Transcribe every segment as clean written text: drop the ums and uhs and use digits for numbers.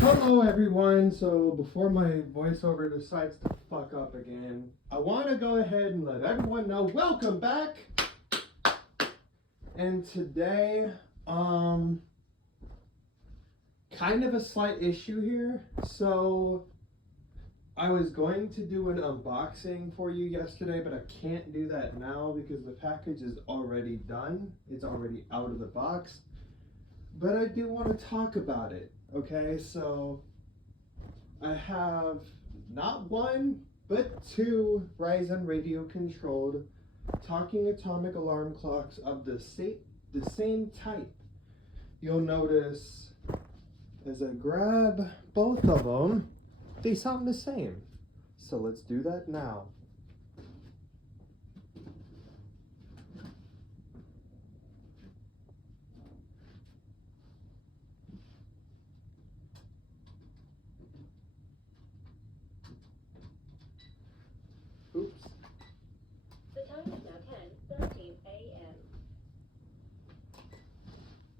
Hello everyone, so before my voiceover decides to fuck up again, I want to go ahead and let everyone know, welcome back! And today, kind of a slight issue here. So, I was going to do an unboxing for you yesterday, but I can't do that now because the package is already done. It's already out of the box. But I do want to talk about it. Okay, so I have not one, but two Ryzen radio controlled talking atomic alarm clocks of the same type. You'll notice as I grab both of them, they sound the same. So let's do that now. Oops. The time is now 10:13 a.m.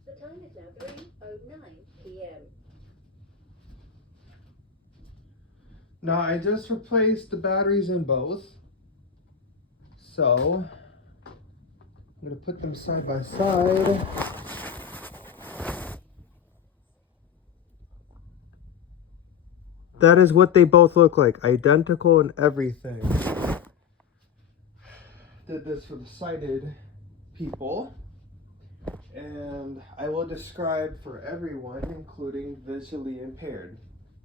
The time is now 3:09 p.m. Now I just replaced the batteries in both. So I'm going to put them side by side. That is what they both look like, identical and everything. Did this for the sighted people, and I will describe for everyone, including visually impaired.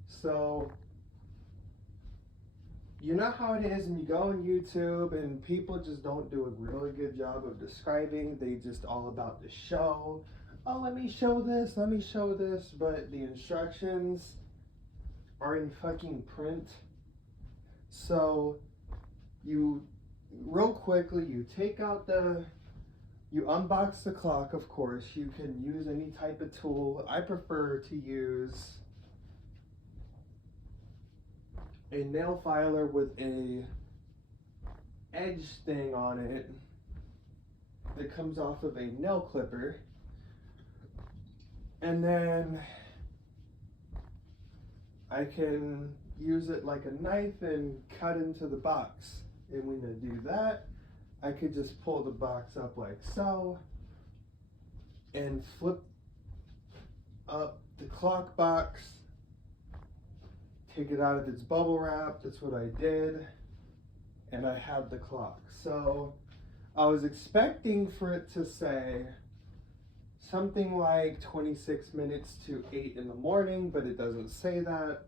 So, you know how it is when you go on YouTube and people just don't do a really good job of describing. They just all about the show. Oh, let me show this, but the instructions are in fucking print. So you real quickly, you unbox the clock. Of course, you can use any type of tool. I prefer to use a nail filer with a edge thing on it that comes off of a nail clipper, and then I can use it like a knife and cut into the box. And when I do that, I could just pull the box up like so and flip up the clock box, take it out of its bubble wrap. That's what I did. And I have the clock. So I was expecting for it to say something like 26 minutes to 8 in the morning, but it doesn't say that.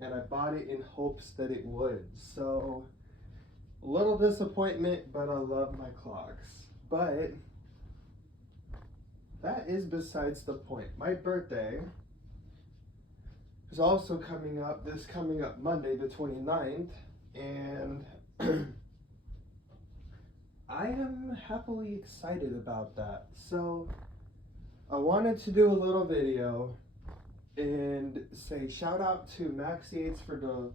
And I bought it in hopes that it would. So a little disappointment, but I love my clocks. But that is besides the point. My birthday is also coming up Monday the 29th, and I am happily excited about that. So I wanted to do a little video and say shout out to Max Yates for the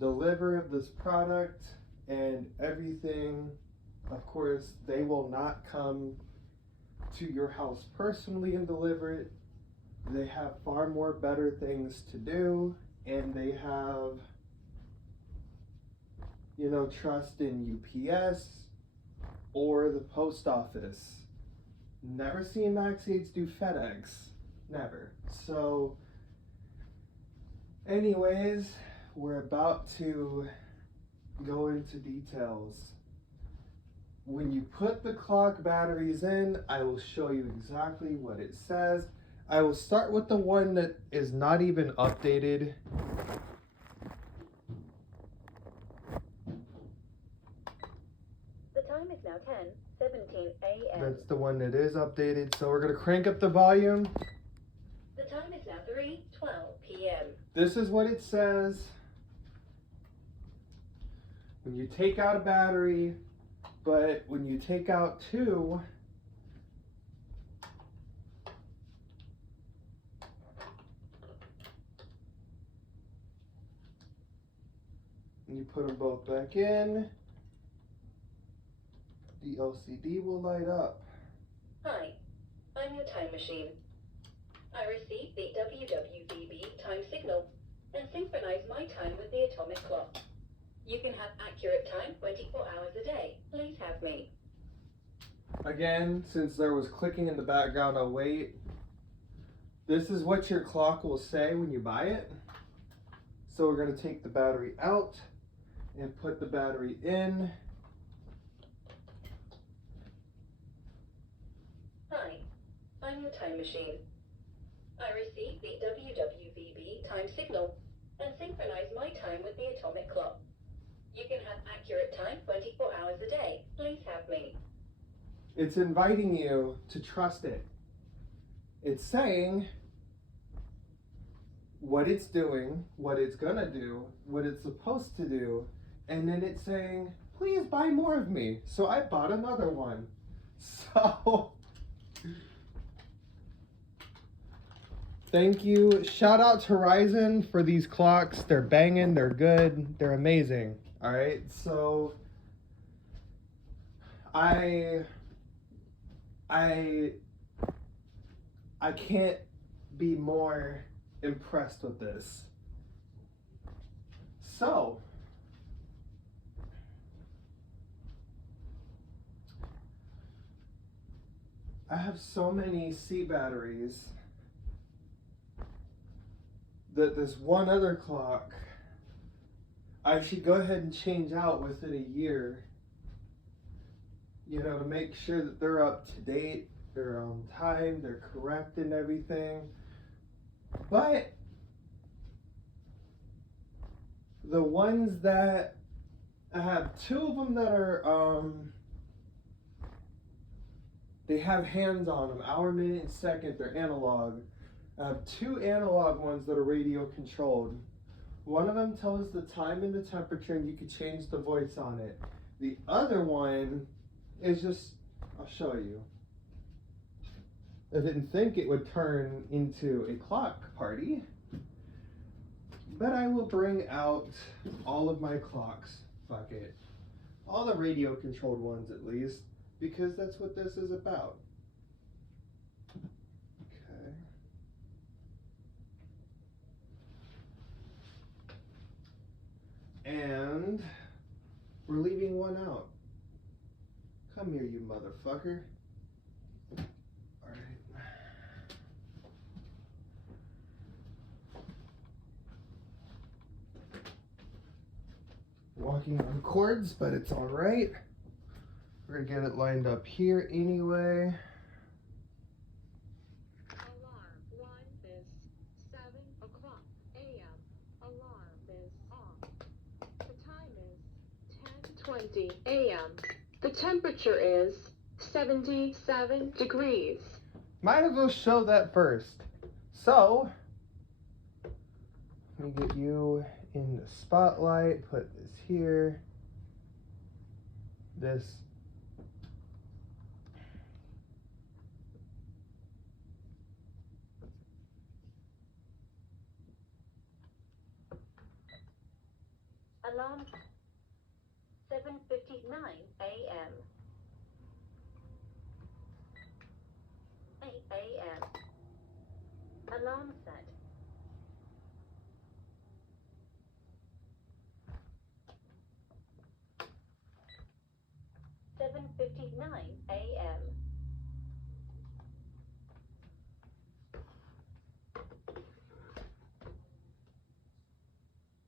delivery of this product and everything. Of course, they will not come to your house personally and deliver it. They have far more better things to do, and they have, trust in UPS or the post office. Never seen Max Yates do FedEx. Never. So, anyways, we're about to go into details. When you put the clock batteries in, I will show you exactly what it says. I will start with the one that is not even updated. The time is now 10:17 a.m. That's the one that is updated. So we're going to crank up the volume. The time is now 3:12 p.m. This is what it says. When you take out a battery, but when you take out two, and you put them both back in, the LCD will light up. Hi, I'm your time machine. I received the WWVB my time with the atomic clock. You can have accurate time 24 hours a day. Please have me. Again, since there was clicking in the background, I'll wait. This is what your clock will say when you buy it. So we're going to take the battery out and put the battery in. Hi, I'm your time machine. I receive the WWVB time signal and synchronize my time with the atomic clock. You can have accurate time 24 hours a day. Please have me. It's inviting you to trust it. It's saying what it's doing, what it's gonna do, what it's supposed to do, and then it's saying, please buy more of me. So I bought another one. So thank you. Shout out to Ryzen for these clocks. They're banging, they're good, they're amazing. All right, so I can't be more impressed with this. So I have so many C batteries that this one other clock I should go ahead and change out within a year, you know, to make sure that they're up to date, they're on time, they're correct and everything. But the ones that I have, two of them that are they have hands on them, hour, minute, and second. They're analog. I have two analog ones that are radio controlled. One of them tells the time and the temperature, and you can change the voice on it. The other one is just, I'll show you. I didn't think it would turn into a clock party, but I will bring out all of my clocks. Fuck it. All the radio controlled ones at least, because that's what this is about. Okay. And we're leaving one out. Come here, you motherfucker. Alright. Walking on cords, but it's alright. We're gonna get it lined up here anyway. Alarm 1 is 7 o'clock a.m. Alarm is off. The time is 10:20 a.m. The temperature is 77 degrees. Might as well show that first. So, let me get you in the spotlight, put this here. This. Alarm 7:59 a.m. 8 a.m. Alarm set. $7:59 a.m.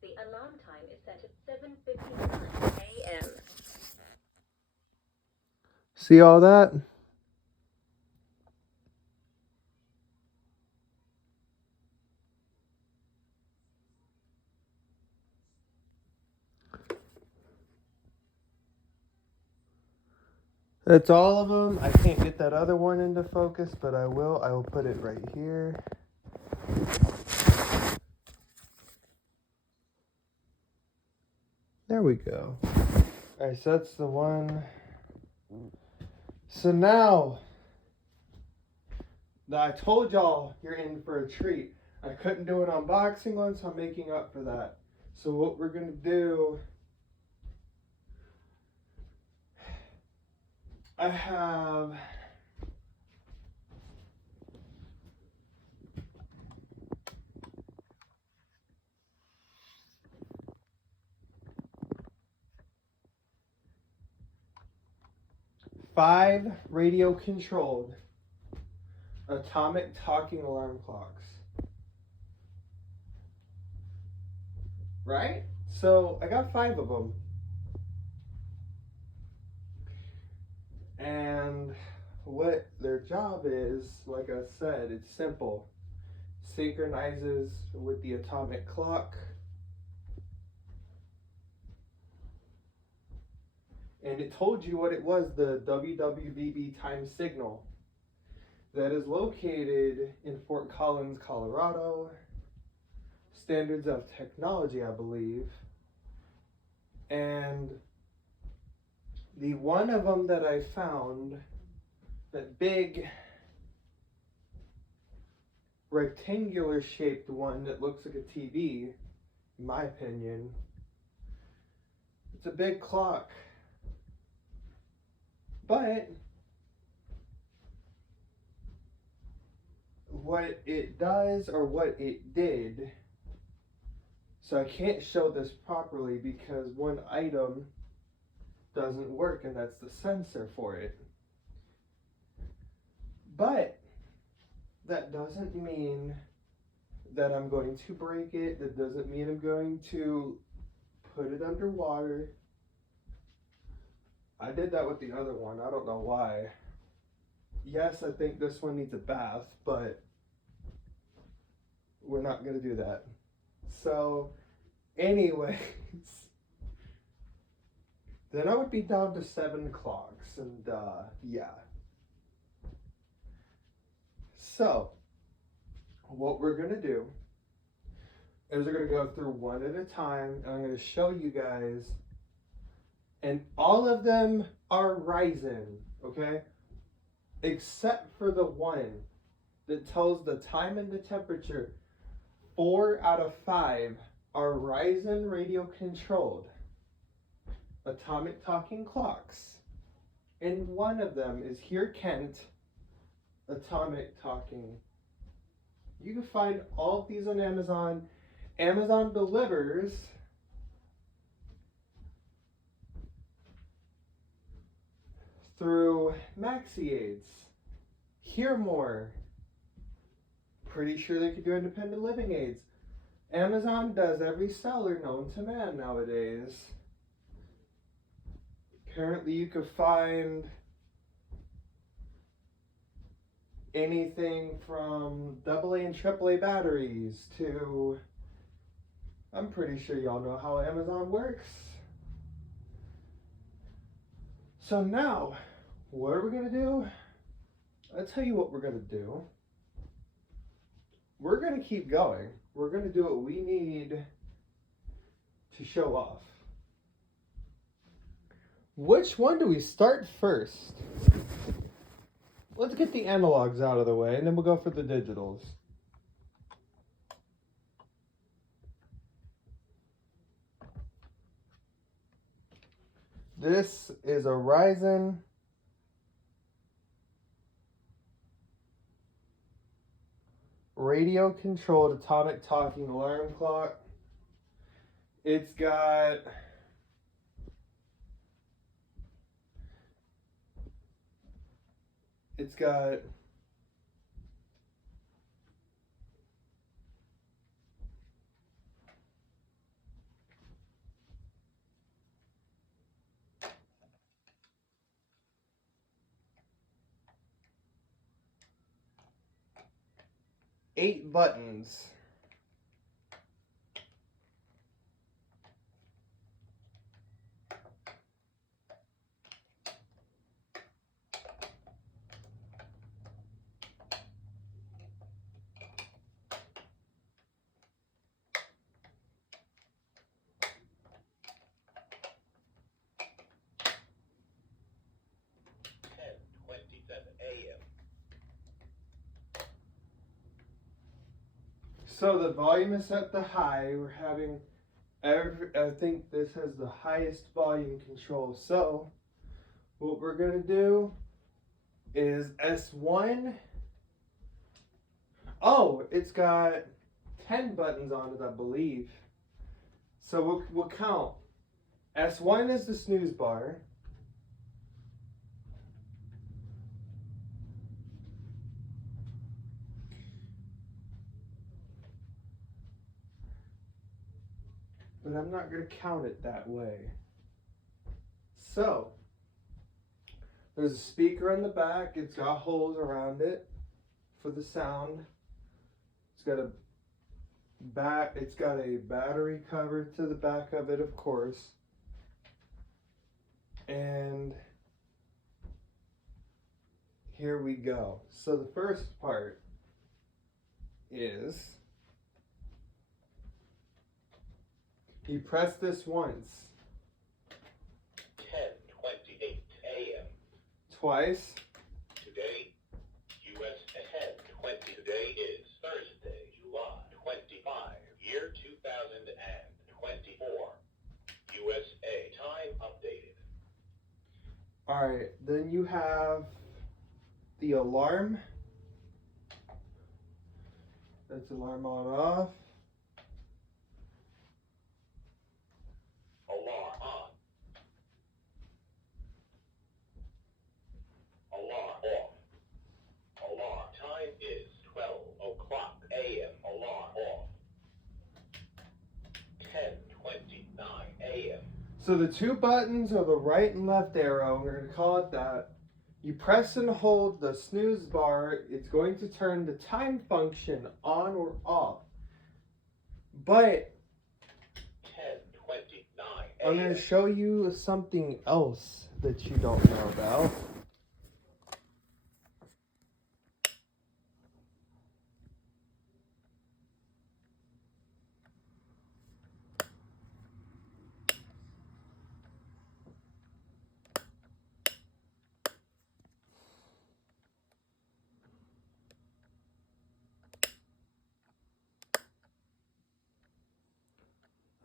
The alarm time is set at 7:59 a.m. See all that? That's all of them. I can't get that other one into focus, but I will. I will put it right here. There we go. All right, so that's the one. So now that I told y'all you're in for a treat, I couldn't do an unboxing one, so I'm making up for that. So what we're gonna do, I have 5 radio controlled atomic talking alarm clocks. Right? So I got 5 of them. And what their job is, like I said, it's simple. Synchronizes with the atomic clock. And it told you what it was, the WWVB time signal that is located in Fort Collins, Colorado. Standards of Technology, I believe. And the one of them that I found, that big rectangular shaped one that looks like a TV, in my opinion, it's a big clock. But what it does, or what it did, so I can't show this properly because one item doesn't work, and that's the sensor for it. But that doesn't mean that I'm going to break it. That doesn't mean I'm going to put it underwater. I did that with the other one. I don't know why. Yes, I think this one needs a bath, but we're not going to do that. So, anyways, then I would be down to 7 clocks, and yeah. So, what we're going to do is we're going to go through one at a time, and I'm going to show you guys, and all of them are Ryzen, okay? Except for the one that tells the time and the temperature. 4 out of 5 are Ryzen radio controlled atomic talking clocks. And one of them is Here Kent atomic talking. You can find all of these on Amazon. Amazon delivers through MaxiAids. Hear More. Pretty sure they could do independent living aids. Amazon does every seller known to man nowadays. Apparently you could find anything from AA and AAA batteries to, I'm pretty sure y'all know how Amazon works. So now, what are we going to do? I'll tell you what we're going to do. We're going to keep going. We're going to do what we need to show off. Which one do we start first? Let's get the analogs out of the way, and then we'll go for the digitals. This is a Ryzen radio controlled atomic talking alarm clock. It's got eight buttons. So the volume is set to high. We're having I think this has the highest volume control. So what we're gonna do is S1. Oh, it's got 10 buttons on it, I believe. So we'll count. S1 is the snooze bar. but I'm not going to count it that way. So, there's a speaker on the back. It's got holes around it for the sound. It's got a battery cover to the back of it, of course. And here we go. So the first part is you press this once. 10:28 a.m. Twice. Today, U.S. ahead 20. Today is Thursday, July 25, year 2024. USA time updated. Alright, then you have the alarm. That's alarm on off. Alarm on. Alarm off. Alarm time is 12 o'clock a.m. Alarm off. 10:29 a.m. So the two buttons are the right and left arrow. We're going to call it that. You press and hold the snooze bar. It's going to turn the time function on or off. But 10:29 I'm going a.m. to show you something else that you don't know about.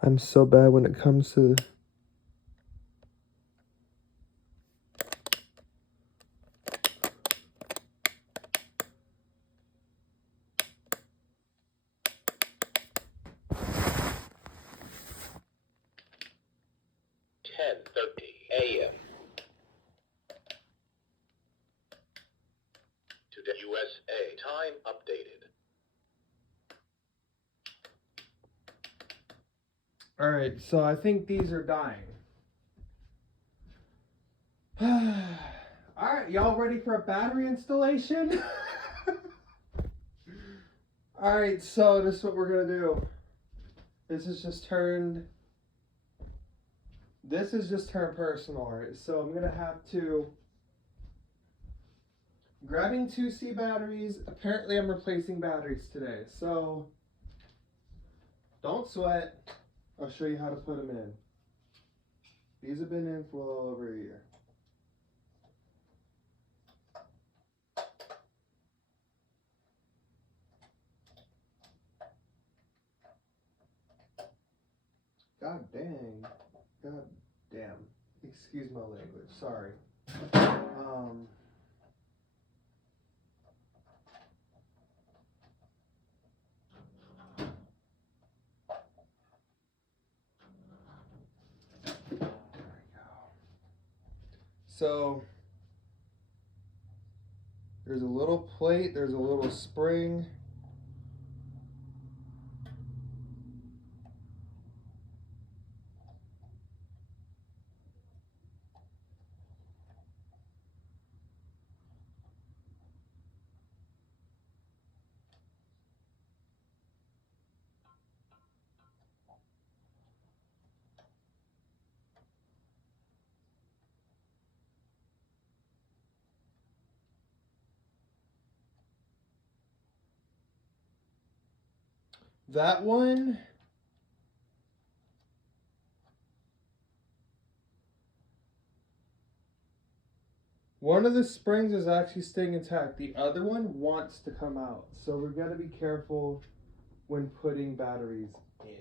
I'm so bad when it comes to a.m. Today, USA time updated. All right, so I think these are dying. All right, y'all ready for a battery installation? All right, so this is what we're gonna do. This is just turned personal, all right? So I'm gonna have to grabbing 2C batteries. Apparently I'm replacing batteries today, so don't sweat. I'll show you how to put them in. These have been in for a little over a year. God dang. God damn. Excuse my language. Sorry. There we go. So there's a little plate, there's a little spring. That one, one of the springs is actually staying intact. The other one wants to come out. So we've got to be careful when putting batteries in.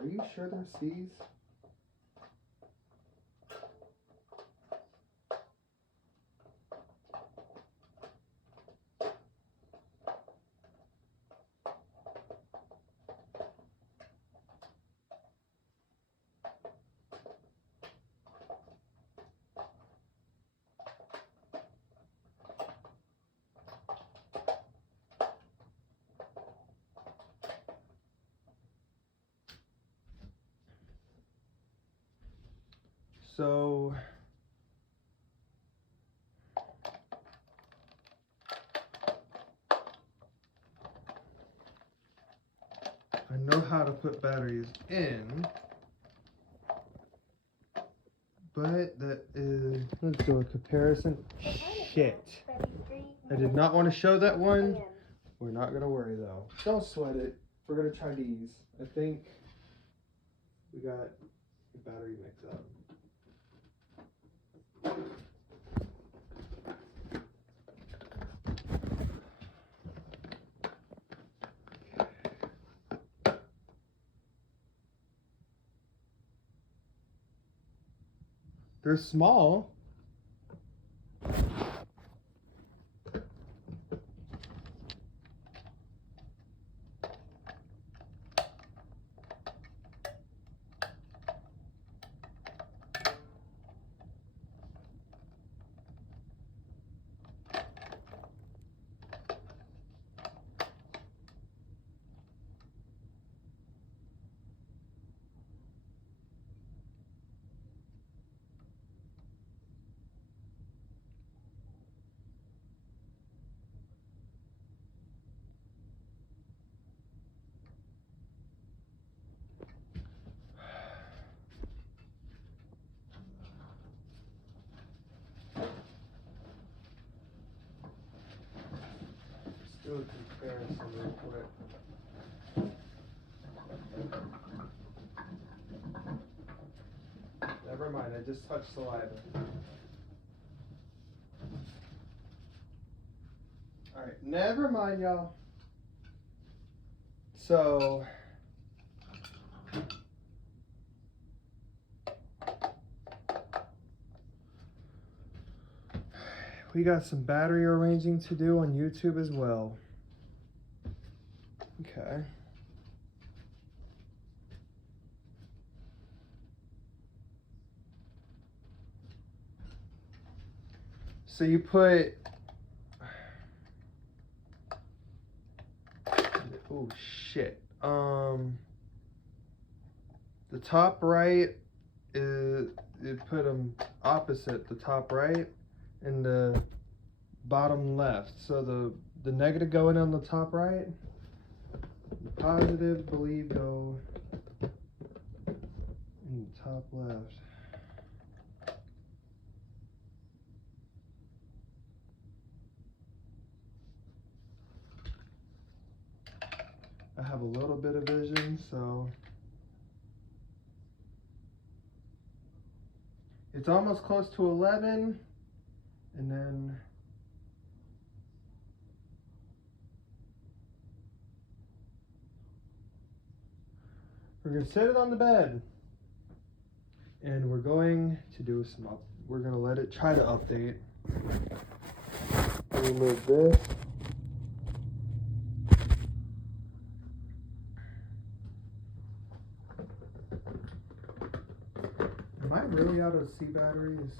Are you sure they're C's? So I know how to put batteries in, but that is, let's do a comparison. Shit. I did not want to show that one. We're not gonna worry though. Don't sweat it. We're gonna try these. I think we got the battery mix up. They're small. Let's do a comparison real quick. Never mind, I just touched saliva. Alright, never mind, y'all. So, we got some battery arranging to do on YouTube as well. Okay. So you put, oh shit. The top right is, you put them opposite the top right and the bottom left. So the negative going on the top right, the positive, believe, go in the top left. I have a little bit of vision, so it's almost close to 11, and then we're gonna set it on the bed, and we're going to do some we're gonna let it try to update. Remove this. Am I really out of C batteries?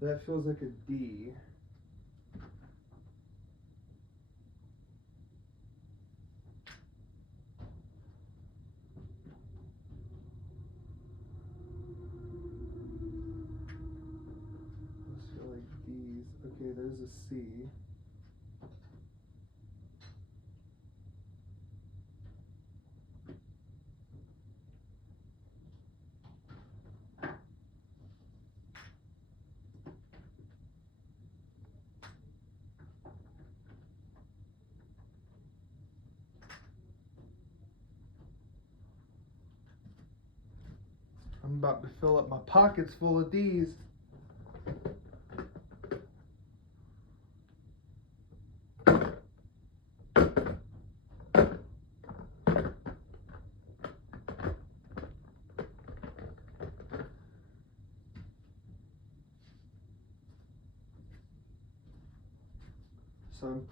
That feels like a D. Those feel like D's. Okay, there's a C. I'm about to fill up my pockets full of D's. So I'm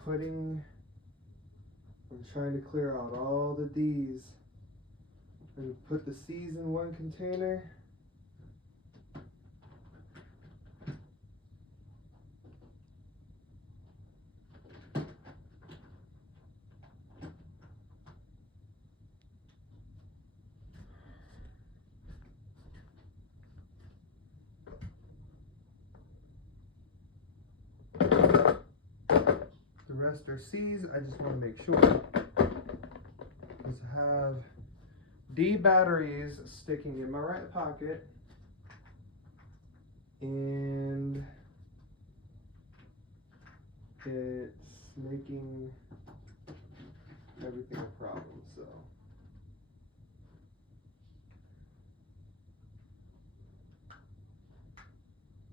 trying to clear out all the D's and put the C's in one container. rest are C's. I just want to make sure. Let's have D batteries sticking in my right pocket. And it's making everything a problem, so.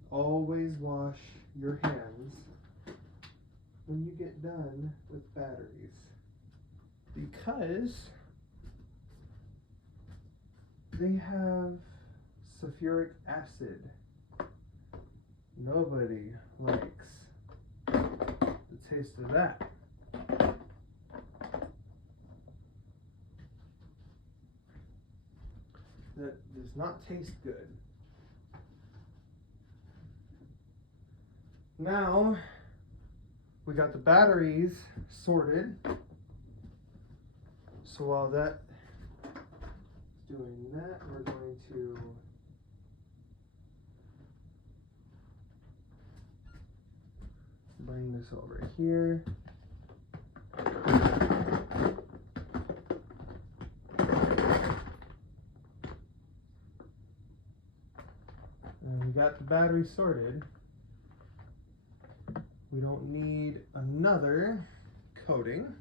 Always wash your hands when you get done with batteries, because they have sulfuric acid. Nobody likes the taste of that. That does not taste good. Now, we got the batteries sorted. So while that is doing that, we're going to bring this over here. And we got the battery sorted. We don't need another coating.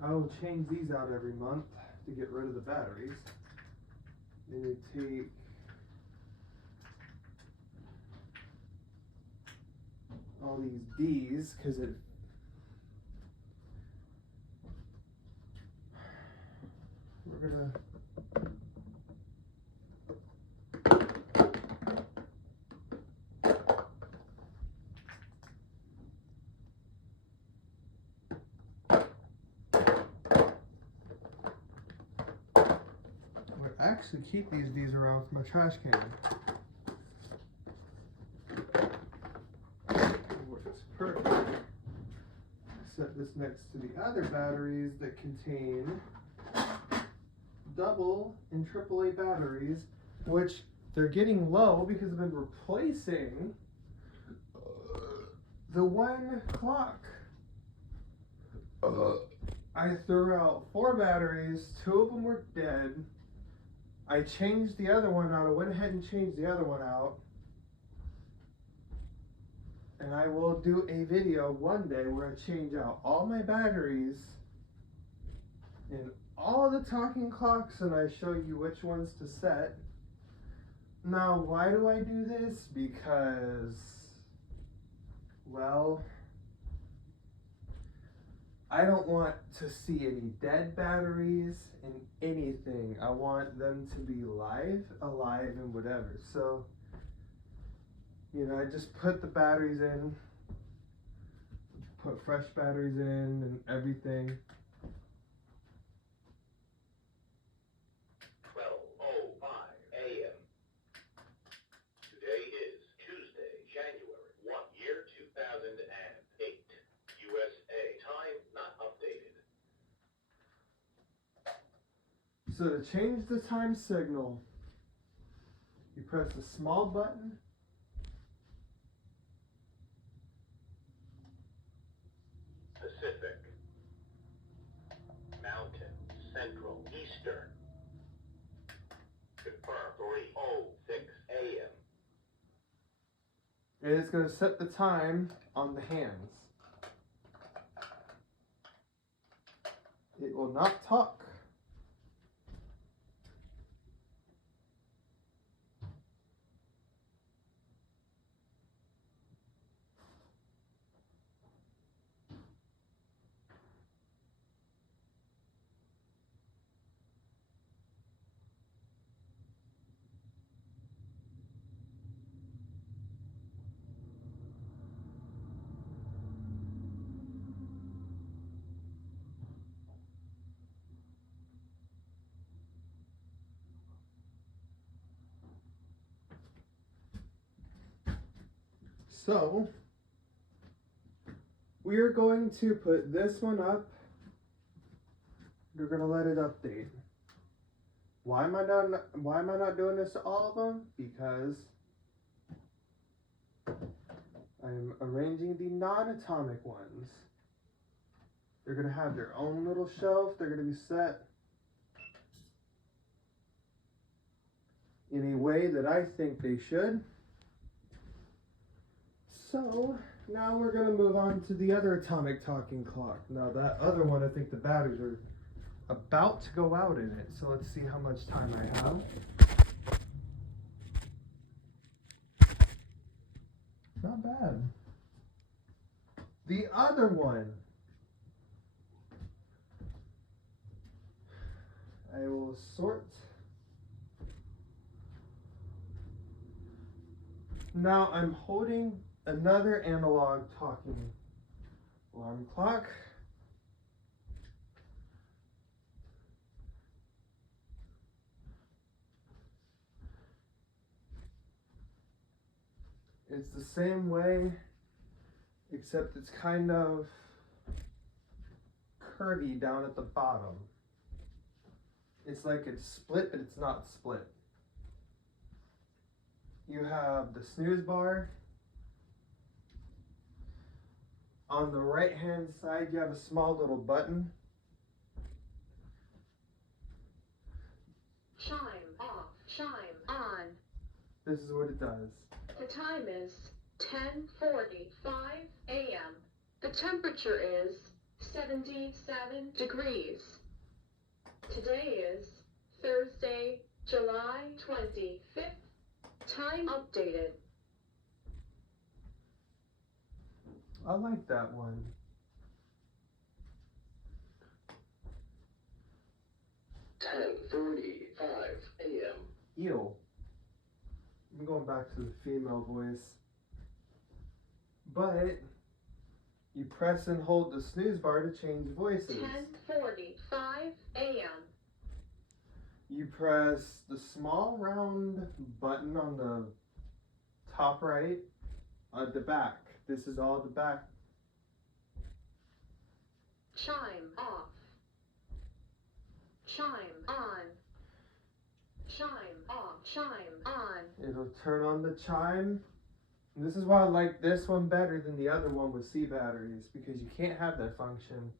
I will change these out every month to get rid of the batteries. Then you take all these D's, because we're gonna actually keep these D's around for my trash can. It works perfect. Set this next to the other batteries that contain double and AAA batteries, which they're getting low because I've been replacing the one clock. I threw out 4 batteries, 2 of them were dead. I changed the other one out. I went ahead and changed the other one out. And I will do a video one day where I change out all my batteries in all the talking clocks, and I show you which ones to set. Now, why do I do this? Because, well, I don't want to see any dead batteries in anything. I want them to be alive, and whatever. So, you know, I just put the batteries in, put fresh batteries in and everything. 12:05 a.m. Today is Tuesday, January 1, year 2008. USA time not updated. So to change the time signal, you press the small button. Pacific, Mountain, Central, Eastern. Confirm 3:06 a.m. And it's going to set the time on the hands. It will not talk. So, we are going to put this one up. We're going to let it update. Why am I not doing this to all of them? Because I'm arranging the non-atomic ones. They're gonna have their own little shelf. They're gonna be set in a way that I think they should. So now we're gonna move on to the other atomic talking clock. Now that other one, I think the batteries are about to go out in it. So let's see how much time I have. Not bad. The other one, I will sort. Now I'm holding another analog talking alarm clock. It's the same way, except it's kind of curvy down at the bottom. It's like it's split, but it's not split. You have the snooze bar. On the right hand side, you have a small little button. Chime off, chime on. This is what it does. The time is 10:45 a.m. The temperature is 77 degrees. Today is Thursday, July 25th. Time updated. I like that one. $10:45 a.m. Ew. I'm going back to the female voice. But you press and hold the snooze bar to change voices. 10:45 a.m. You press the small round button on the top right at the back. This is all the back. Chime off. Chime on. Chime off. Chime on. It'll turn on the chime. And this is why I like this one better than the other one with C batteries, because you can't have that function.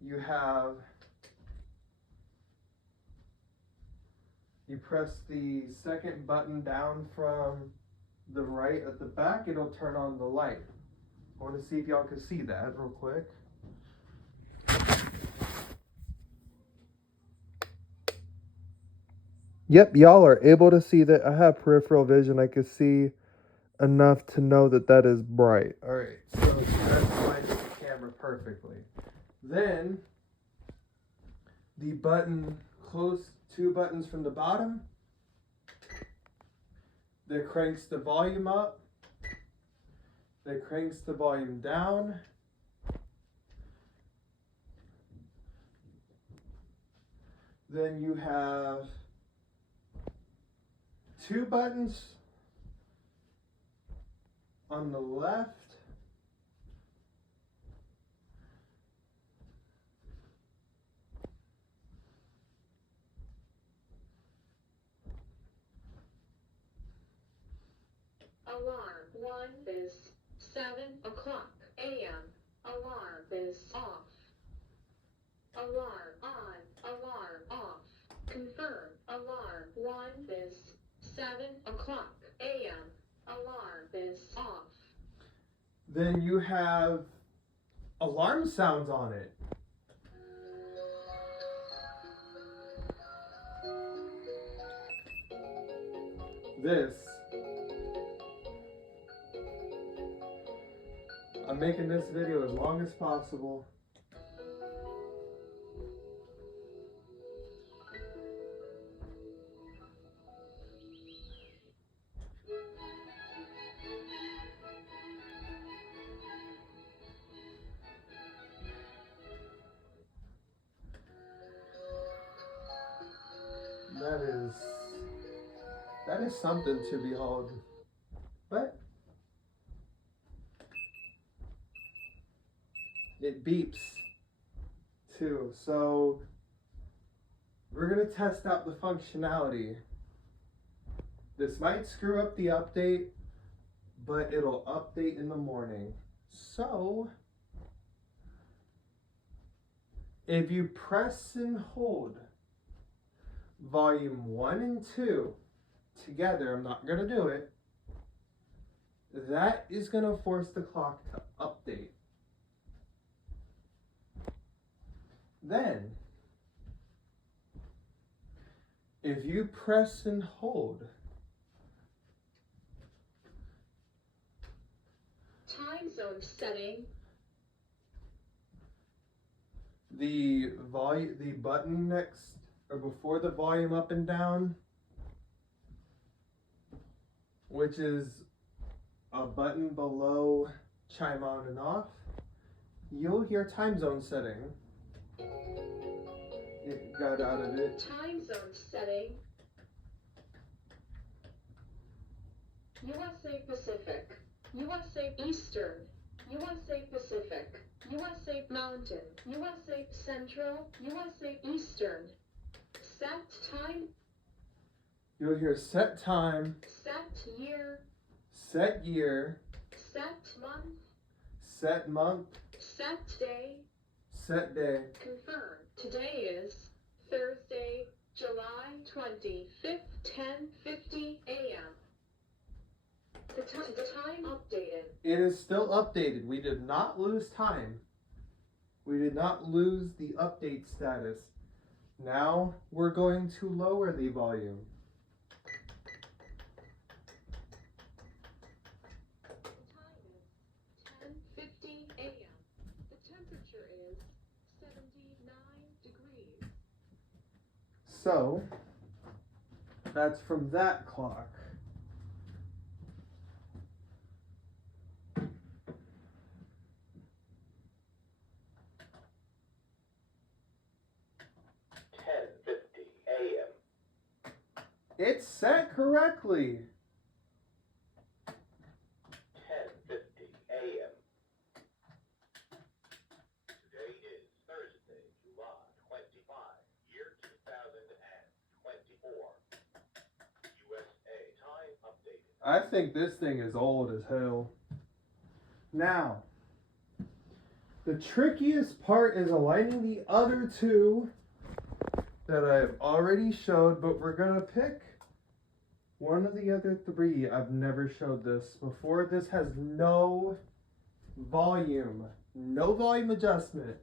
You press the second button down from the right at the back, it'll turn on the light. I want to see if y'all can see that real quick. Yep, y'all are able to see that. I have peripheral vision. I can see enough to know that that is bright. All right, so that aligns with the camera perfectly. Then the button, close two buttons from the bottom, that cranks the volume up, that cranks the volume down. Then you have two buttons on the left. Alarm 1 is 7 o'clock a.m. Alarm is off. Alarm on. Alarm off. Confirm. Alarm 1 is 7 o'clock a.m. Alarm is off. Then you have alarm sounds on it. This. I'm making this video as long as possible. That is something to behold. But it beeps too. So we're gonna test out the functionality. This might screw up the update, but it'll update in the morning. So, if you press and hold volume 1 and 2 together, I'm not gonna do it, that is gonna force the clock to update. Then, if you press and hold Time zone setting. the button next or before the volume up and down, which is a button below chime on and off, you'll hear time zone setting. It got out of it. Time zone setting. USA Pacific. USA Eastern. USA Pacific. USA Mountain. USA Central. USA Eastern. Set time. You'll hear set time, Set year. set year, Set month. set month, Set day. set day. Confirm. Today is Thursday, July 25th, 10:50 a.m. The time updated. It is still updated. We did not lose time. We did not lose the update status. Now we're going to lower the volume. The time is 10:50 a.m. The temperature is 79 degrees. So, that's from that clock. a.m. It's set correctly. 10:50 a.m. Today is Thursday, July 25, year 2024. USA time updated. I think this thing is old as hell. Now, the trickiest part is aligning the other two that I've already showed, but we're gonna pick one of the other three. I've never showed this before. This has no volume adjustment.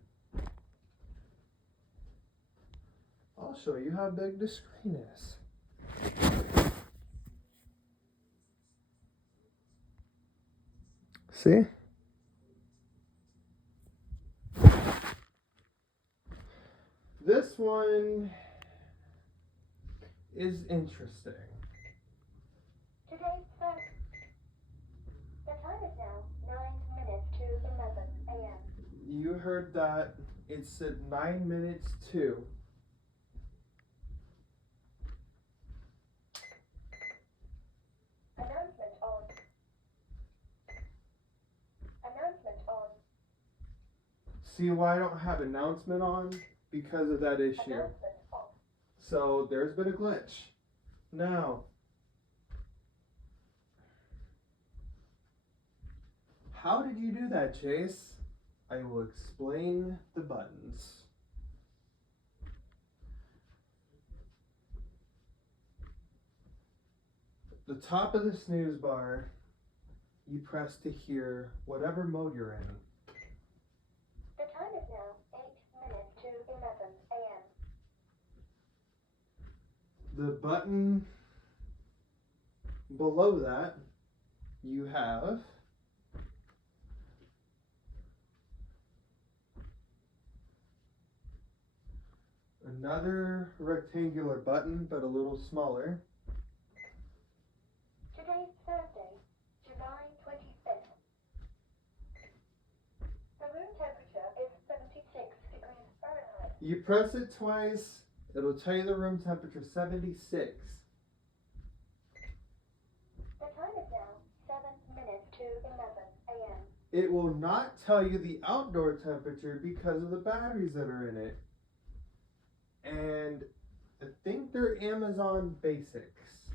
I'll show you how big the screen is. See? This one is interesting. Today's first. The time is now 9 minutes to 11 a.m. You heard that. It said 9 minutes to. Announcement on. Announcement on. See why I don't have announcement on? Because of that issue. Announcement off. So there's been a glitch. Now, how did you do that, Chase? I will explain the buttons. The top of the snooze bar, you press to hear whatever mode you're in. The time is now 8 minutes to 11 a.m. The button below that, you have another rectangular button, but a little smaller. Today's Thursday, July 25th. The room temperature is 76 degrees Fahrenheit. You press it twice, it'll tell you the room temperature 76. The time is now 7 minutes to 11 a.m. It will not tell you the outdoor temperature because of the batteries that are in it. And I think they're Amazon Basics.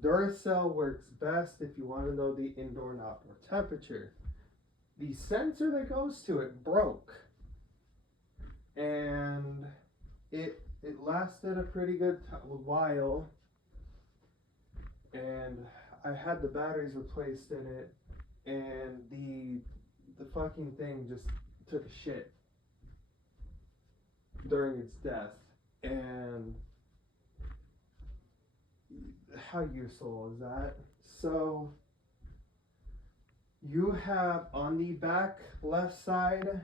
Duracell works best if you want to know the indoor and outdoor temperature. The sensor that goes to it broke, and it lasted a pretty good while, and I had the batteries replaced in it, and the fucking thing just took a shit during its death. And how useful is that? So you have on the back left side,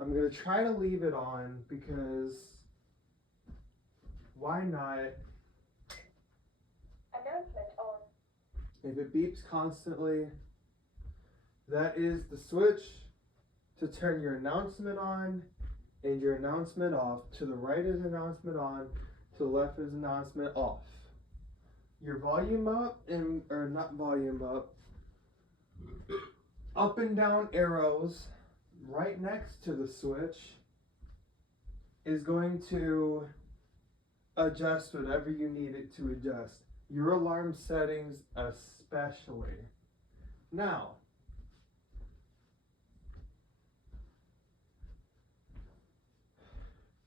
I'm gonna try to leave it on because why not? Announcement on. If it beeps constantly, that is the switch to turn your announcement on and your announcement off. To the right is announcement on, to the left is announcement off. Your volume up or not volume up and down arrows right next to the switch is going to adjust whatever you need it to adjust. Your alarm settings especially. Now,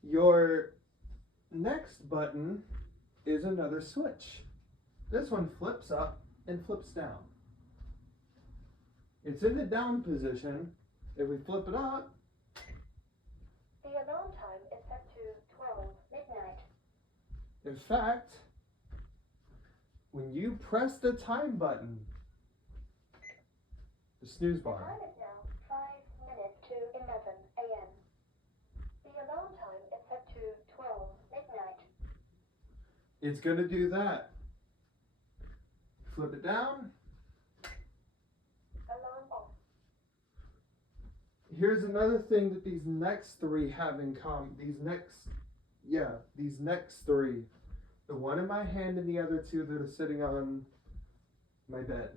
your next button is another switch. This one flips up and flips down. It's in the down position. If we flip it up, The alarm time is set to 12 midnight. in fact, when you press the time button, the snooze The bar, time is now 5 minutes to 11 a.m. The alarm time is set to 12 midnight. it's gonna do that. Flip it down. Alarm off. Here's another thing that these next three have in common. These next three. The one in my hand and the other two that are sitting on my bed.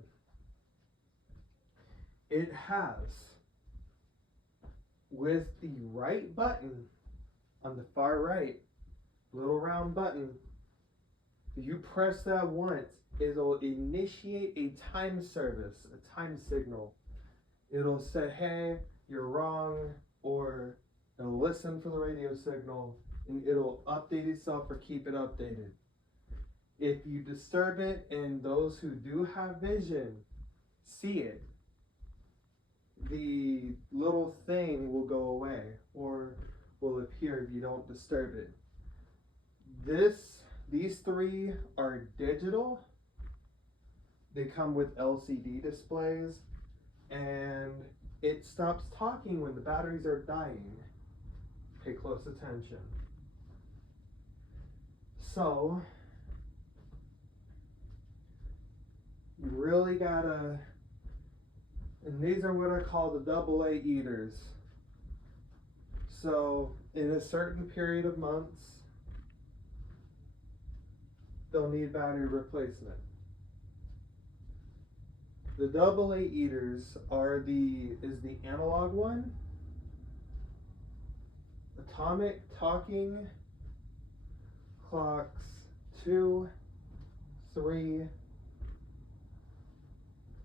It has, with the right button on the far right, little round button, if you press that once, it'll initiate a time service, a time signal. It'll say, hey, you're wrong, or it'll listen for the radio signal, and it'll update itself or keep it updated. If you disturb it, and those who do have vision see it, the little thing will go away or will appear if you don't disturb it. These three are digital. They come with LCD displays, and it stops talking when the batteries are dying. Pay close attention. So, you really gotta, and these are what I call the AA eaters. So, in a certain period of months, they'll need battery replacement. The AA eaters are the analog one, atomic talking clocks 2, 3,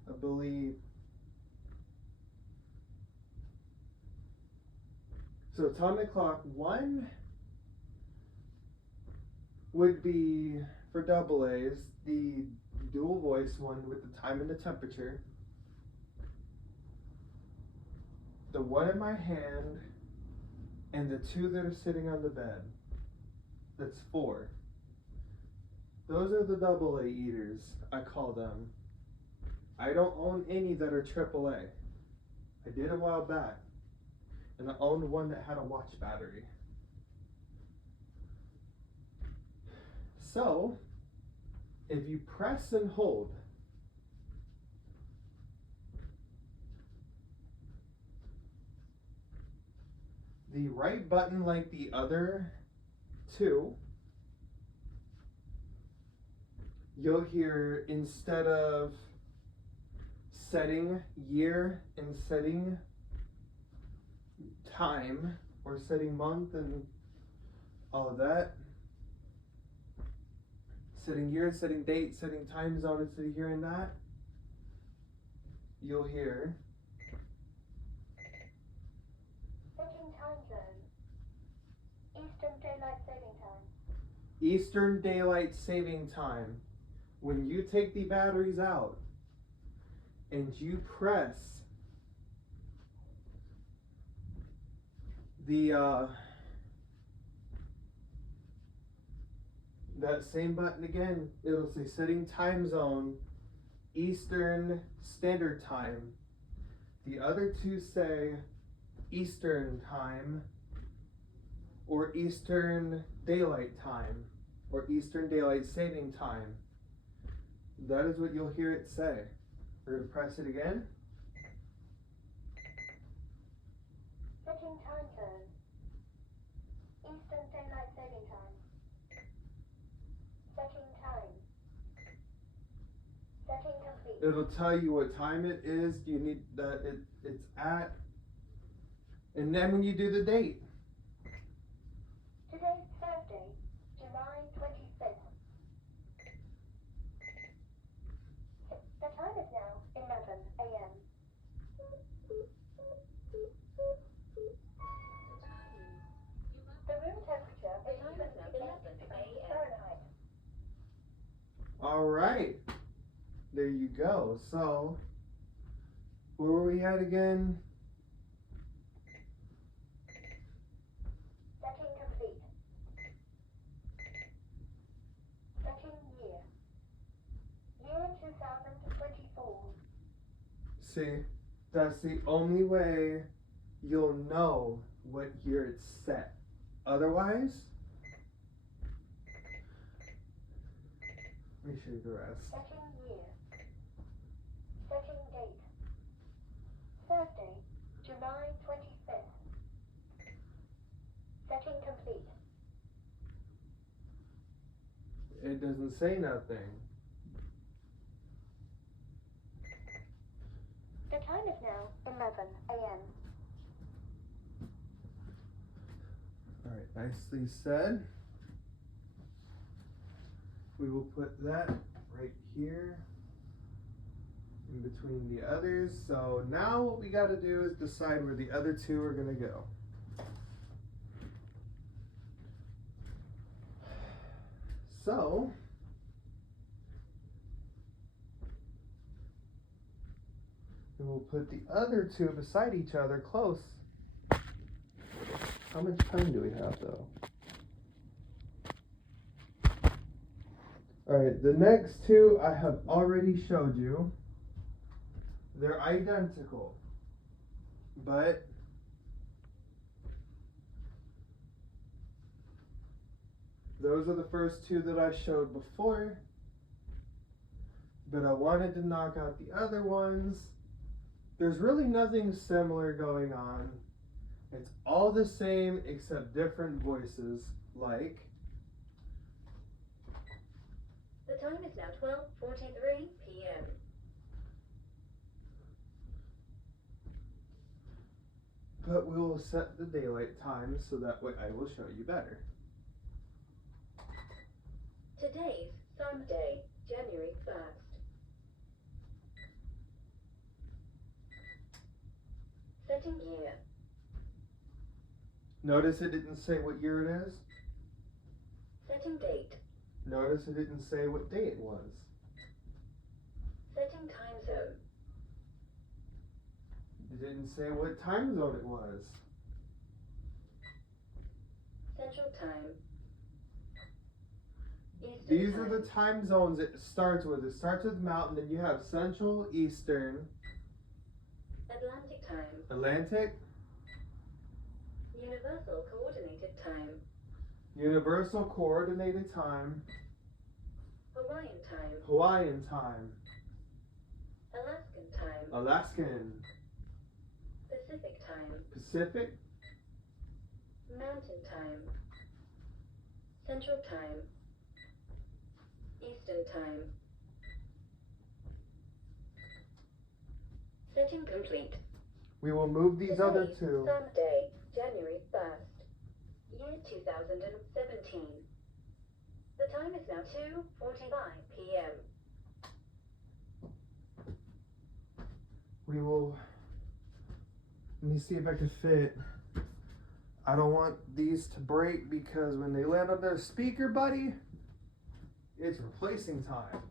I believe. So atomic clock 1 would be for AA's, the dual voice one with the time and the temperature. The one in my hand and the two that are sitting on the bed. That's 4. Those are the AA eaters, I call them. I don't own any that are AAA. I did a while back. And I owned one that had a watch battery. So, if you press and hold the right button like the other two, you'll hear, instead of setting year and setting time or setting month and all of that. Setting year, setting date, setting time zone, instead of hearing that, you'll hear Setting time zone. Eastern Daylight Saving Time. Eastern Daylight Saving Time. When you take the batteries out and you press the that same button again, it'll say setting time zone, Eastern Standard Time. The other two say Eastern Time or Eastern Daylight Time or Eastern Daylight Saving Time. That is what you'll hear it say. We're going to press it again. Setting time zone. Eastern Daylight Saving Time. Setting time. Setting complete. It'll tell you what time it is. You need that it's at. And then when you do the date. Today's Thursday, July 25th. The time is now 11 a.m. The room temperature The is time is now 11 a.m. Fahrenheit. All right. There you go. So, where were we at again? Setting complete. Setting year. Year 2024. See, that's the only way you'll know what year it's set. Otherwise, make sure you rest. Setting year. Setting date. Thursday, July 25th. Setting complete. It doesn't say nothing. The time is now 11 a.m. All right, nicely said. We will put that right here in between the others. So now what we got to do is decide where the other two are going to go. So we will put the other two beside each other close. How much time do we have though? Alright, the next two I have already showed you. They're identical. But those are the first two that I showed before. But I wanted to knock out the other ones. There's really nothing similar going on. It's all the same except different voices, like The time is now 12:43 p.m. but we will set the daylight time so that way I will show you better. Today's Sunday, January 1st. Setting year. Notice it didn't say what year it is. Setting date. Notice it didn't say what day it was. Setting time zone. It didn't say what time zone it was. Central time. Eastern These time. are the time zones it starts with. It starts with mountain, then you have Central, Eastern, Atlantic time. Atlantic, Universal Coordinated Time. Universal Coordinated Time, Hawaiian time. Hawaiian Time, Alaskan time. Alaskan, Pacific time. Pacific, Mountain time. Central time. Eastern time. Setting complete. We will move these other Today's two. Sunday, January 1st. Year 2024. 2017. The time is now 2:45 p.m. We will. Let me see if I can fit. I don't want these to break because when they land on their speaker, buddy, it's replacing time.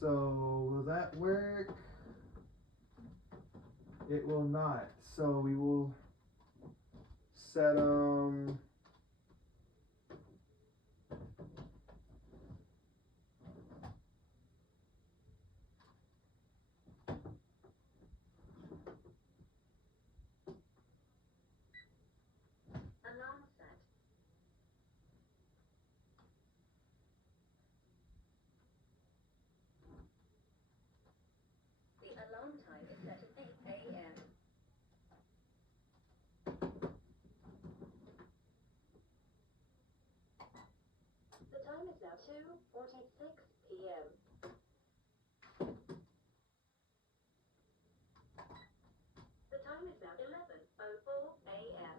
So, will that work? It will not. So, we will set Alarm set. The alarm time is set at 8 a.m. The time is now 2:46 p.m. The time is now 11:04 a.m.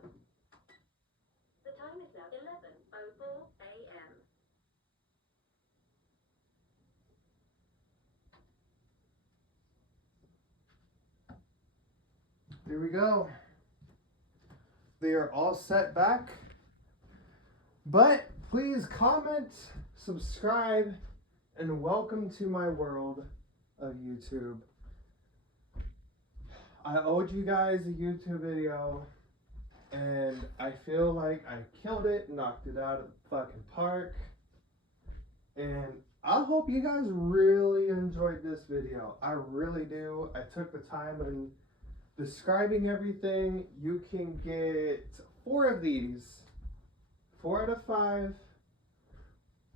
The time is now 11:04 a.m. There we go. They are all set back. But please comment, subscribe, and welcome to my world of YouTube. I owed you guys a YouTube video, and I feel like I killed it, knocked it out of the fucking park. And I hope you guys really enjoyed this video. I really do. I took the time and describing everything. You can get 4 of these, 4 out of 5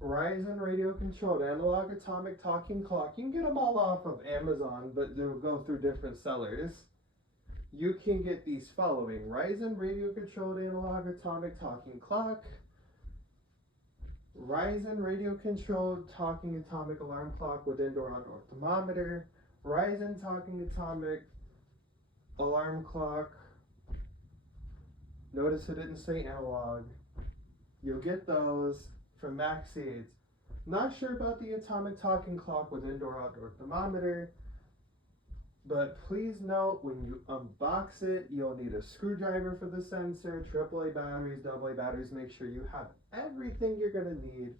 Ryzen radio controlled analog atomic talking clock. You can get them all off of Amazon, but they'll go through different sellers. You can get these following: Ryzen radio controlled analog atomic talking clock, Ryzen radio controlled talking atomic alarm clock with indoor outdoor thermometer, Ryzen talking atomic alarm clock. Notice it didn't say analog. You'll get those from Maxeeds. Not sure about the atomic talking clock with indoor outdoor thermometer, but please note when you unbox it, you'll need a screwdriver for the sensor, AAA batteries, AA batteries. Make sure you have everything you're gonna need.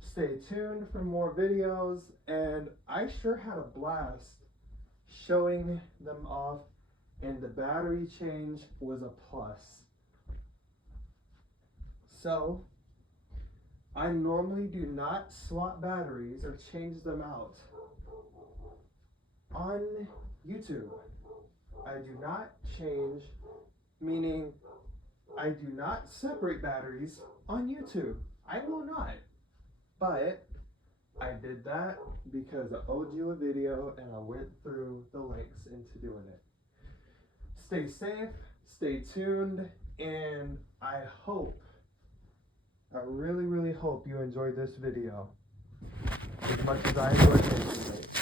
Stay tuned for more videos, and I sure had a blast showing them off, and the battery change was a plus. So, I normally do not swap batteries or change them out on YouTube. I do not change, meaning I do not separate batteries on YouTube. I will not. But I did that because I owed you a video and I went through the links into doing it. Stay safe, stay tuned, and I really, really hope you enjoyed this video as much as I enjoyed making it.